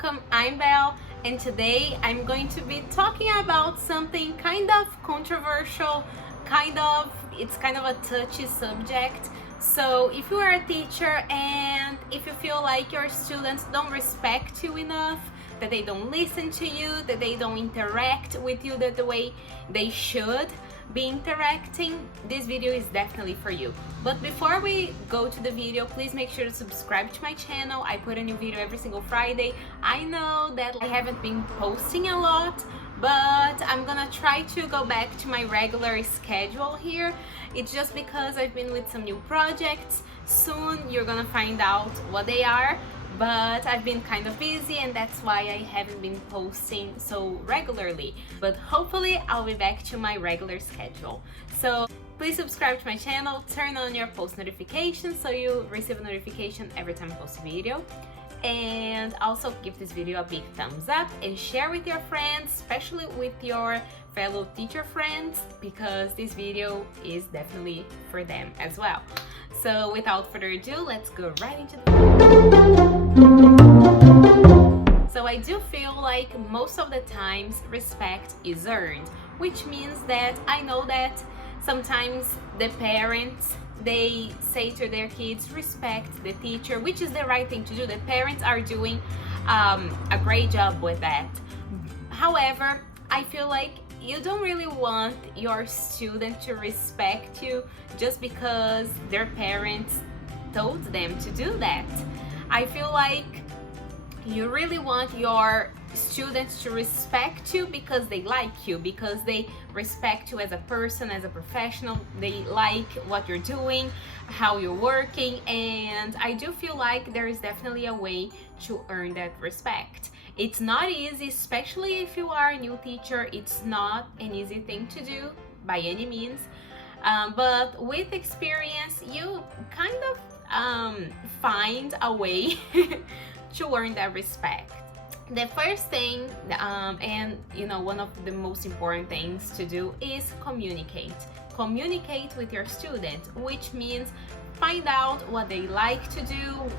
welcome. I'm Belle, and today I'm going to be talking about something kind of controversial, it's kind of a touchy subject. So if you are a teacher and if you feel like your students don't respect you enough, that they don't listen to you, that they don't interact with you the way they should be interacting, this video is definitely for you. But before we go to the video, please make sure to subscribe to my channel. I put a new video every single Friday. I know that I haven't been posting a lot, but I'm gonna try to go back to my regular schedule here. It's just because I've been with some new projects. Soon you're gonna find out what they are, but I've been kind of busy and that's why I haven't been posting so regularly. But hopefully I'll be back to my regular schedule. So please subscribe to my channel, turn on your post notifications so you receive a notification every time I post a video. And also give this video a big thumbs up and share with your friends, especially with your fellow teacher friends, because this video is definitely for them as well. So without further ado, let's go right into the video. So I do feel like most of the times respect is earned, which means that I know that sometimes the parents, they say to their kids, respect the teacher, which is the right thing to do. The parents are doing a great job with that. However, I feel like you don't really want your student to respect you just because their parents told them to do that. I feel like you really want your students to respect you because they like you, because they respect you as a person, as a professional. They like what you're doing, how you're working, and I do feel like there is definitely a way to earn that respect. It's not easy, especially if you are a new teacher. It's not an easy thing to do by any means, but with experience you kind of find a way to earn that respect. The first thing, and one of the most important things to do is communicate. Communicate with your students, which means find out what they like to do,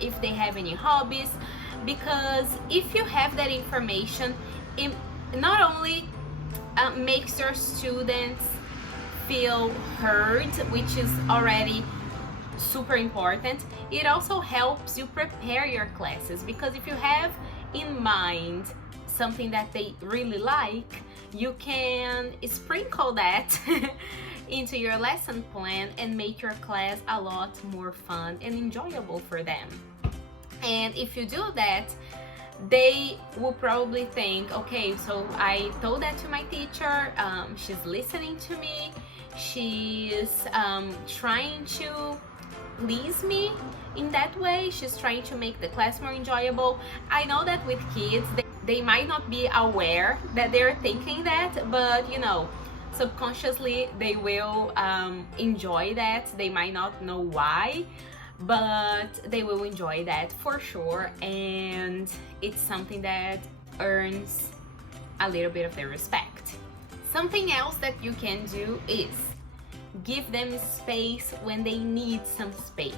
if they have any hobbies, because if you have that information, it not only makes your students feel heard, which is already super important, it also helps you prepare your classes, because if you have in mind something that they really like, you can sprinkle that into your lesson plan and make your class a lot more fun and enjoyable for them. And if you do that, they will probably think, okay, so I told that to my teacher, she's listening to me, she's trying to please me in that way, she's trying to make the class more enjoyable. I know that with kids, they might not be aware that they're thinking that, but subconsciously they will enjoy that. They might not know why, but they will enjoy that for sure, and it's something that earns a little bit of their respect. Something else that you can do is give them space when they need some space,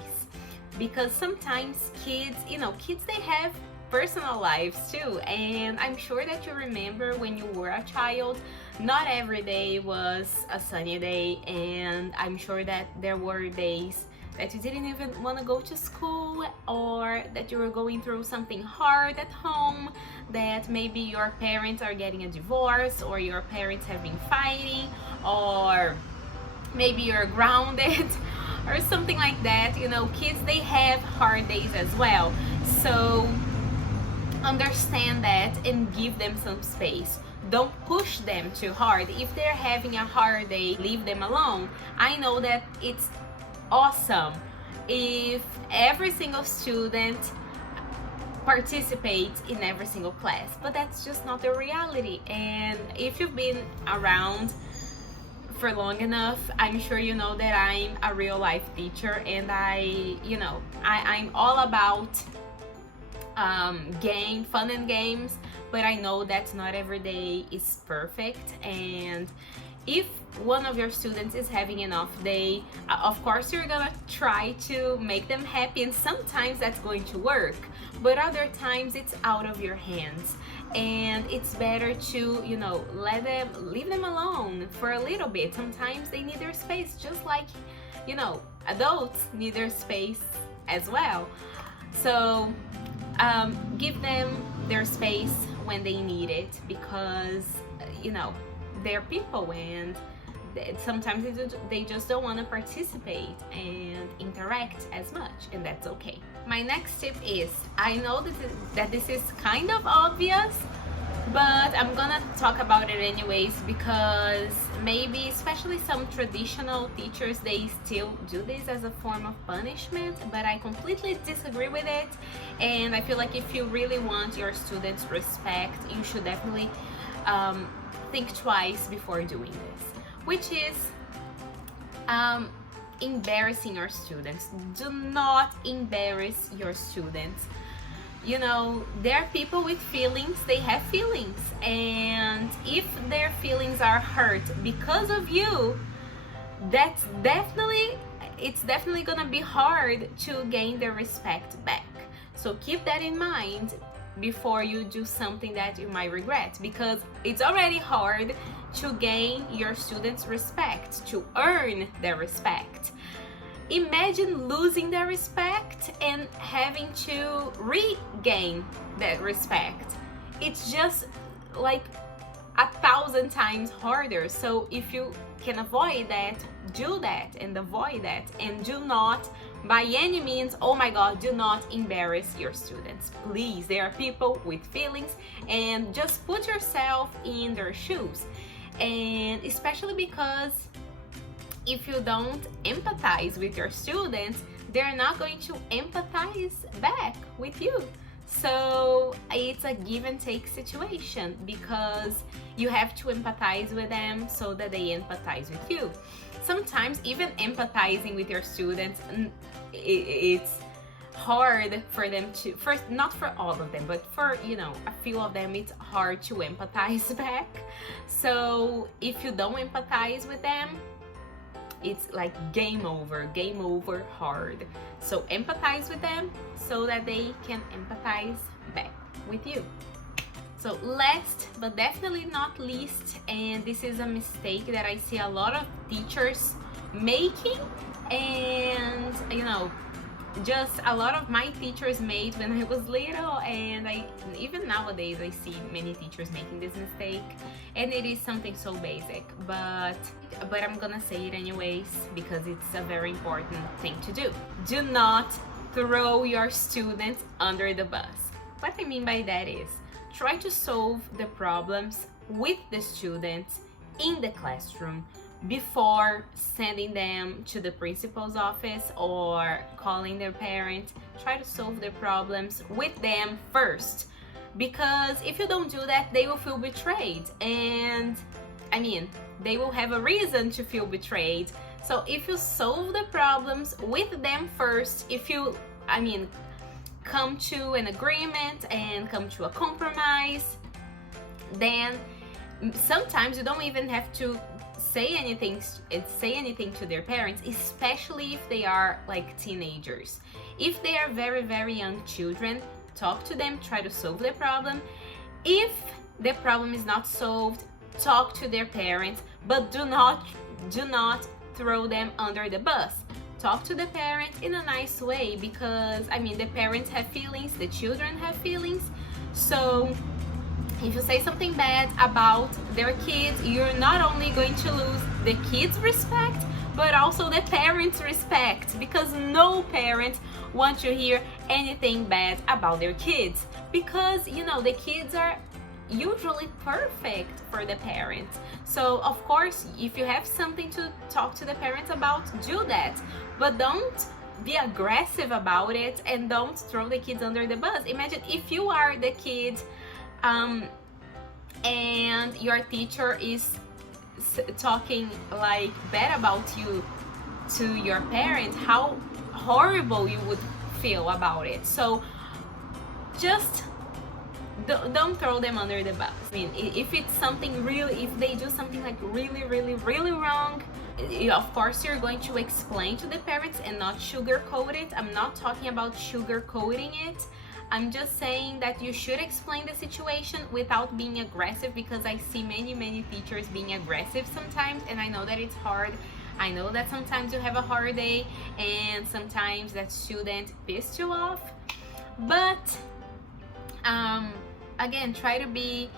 because sometimes kids they have personal lives too, and I'm sure that you remember when you were a child, not every day was a sunny day, and I'm sure that there were days that you didn't even want to go to school, or that you were going through something hard at home, that maybe your parents are getting a divorce, or your parents have been fighting, or maybe you're grounded or something like that. Kids, they have hard days as well, so understand that and give them some space. Don't push them too hard. If they're having a hard day, leave them alone. I know that it's awesome if every single student participates in every single class, but that's just not the reality. And if you've been around for long enough, I'm sure you know that I'm a real life teacher, and I'm all about fun and games, but I know that not every day is perfect, and if one of your students is having an off day, of course you're gonna try to make them happy, and sometimes that's going to work, but other times it's out of your hands, and it's better to, you know, leave them alone for a little bit. Sometimes they need their space, just like, you know, adults need their space as well. So give them their space when they need it, because, you know, they're people, and sometimes they just don't want to participate and interact as much, and that's okay. My next tip is, I know that this is kind of obvious, but I'm gonna talk about it anyways, because maybe especially some traditional teachers, they still do this as a form of punishment, but I completely disagree with it. And I feel like if you really want your students respect, you should definitely think twice before doing this, which is embarrassing your students. Do not embarrass your students. You know, they're people with feelings, they have feelings, and if their feelings are hurt because of you, it's definitely gonna be hard to gain their respect back. So keep that in mind before you do something that you might regret, because it's already hard to gain your students' respect, to earn their respect. Imagine losing their respect and having to regain that respect. It's just like 1,000 times harder. So if you can avoid that, do that and avoid that, and do not, by any means, oh my God, do not embarrass your students. Please, they are people with feelings, and just put yourself in their shoes. And especially because if you don't empathize with your students, they're not going to empathize back with you. So it's a give and take situation, because you have to empathize with them so that they empathize with you. Sometimes even empathizing with your students, it's hard for them to, first, not for all of them, but for, you know, a few of them, it's hard to empathize back. So if you don't empathize with them, it's like game over hard. So empathize with them so that they can empathize back with you. So last but definitely not least, and this is a mistake that I see a lot of teachers making, and you know, just a lot of my teachers made when I was little, and even nowadays I see many teachers making this mistake, and it is something so basic, but I'm gonna say it anyways because it's a very important thing to do. Do not throw your students under the bus. What I mean by that is, try to solve the problems with the students in the classroom before sending them to the principal's office or calling their parents. Try to solve their problems with them first, because if you don't do that, they will feel betrayed, and I mean, they will have a reason to feel betrayed. So if you solve the problems with them first, if you, come to an agreement and come to a compromise, then sometimes you don't even have to say anything to their parents, especially if they are like teenagers. If they are very, very young children, talk to them, try to solve the problem. If the problem is not solved, talk to their parents, but do not throw them under the bus. Talk to the parents in a nice way, because the parents have feelings, the children have feelings. So if you say something bad about their kids, you're not only going to lose the kids' respect, but also the parents' respect, because no parent wants to hear anything bad about their kids, because the kids are usually perfect for the parents. So of course, if you have something to talk to the parents about, do that, but don't be aggressive about it, and don't throw the kids under the bus. Imagine if you are the kid and your teacher is talking like bad about you to your parents, how horrible you would feel about it. So just don't throw them under the bus. I mean, if it's something really, if they do something like really wrong, of course you're going to explain to the parents and not sugarcoat it. I'm not talking about sugarcoating it. I'm just saying that you should explain the situation without being aggressive, because I see many teachers being aggressive sometimes, and I know that it's hard. I know that sometimes you have a hard day and sometimes that student pissed you off, but again, try to be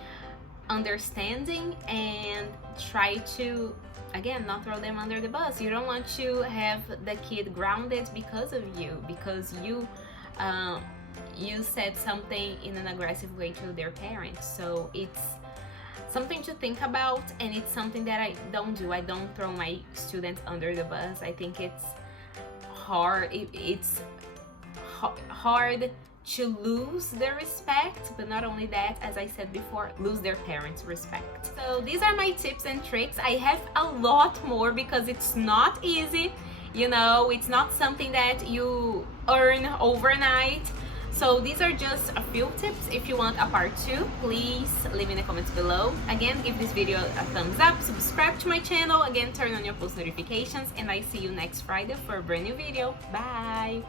understanding and try to, again, not throw them under the bus. You don't want to have the kid grounded because of you, because you said something in an aggressive way to their parents. So it's something to think about, and it's something that I don't do. I don't throw my students under the bus. I think it's hard. It's hard to lose their respect, but not only that, as I said before, lose their parents' respect. So these are my tips and tricks. I have a lot more because it's not easy, you know, it's not something that you earn overnight. So these are just a few tips. If you want a part 2, please leave in the comments below. Again, give this video a thumbs up, subscribe to my channel, again, turn on your post notifications, and I see you next Friday for a brand new video. Bye!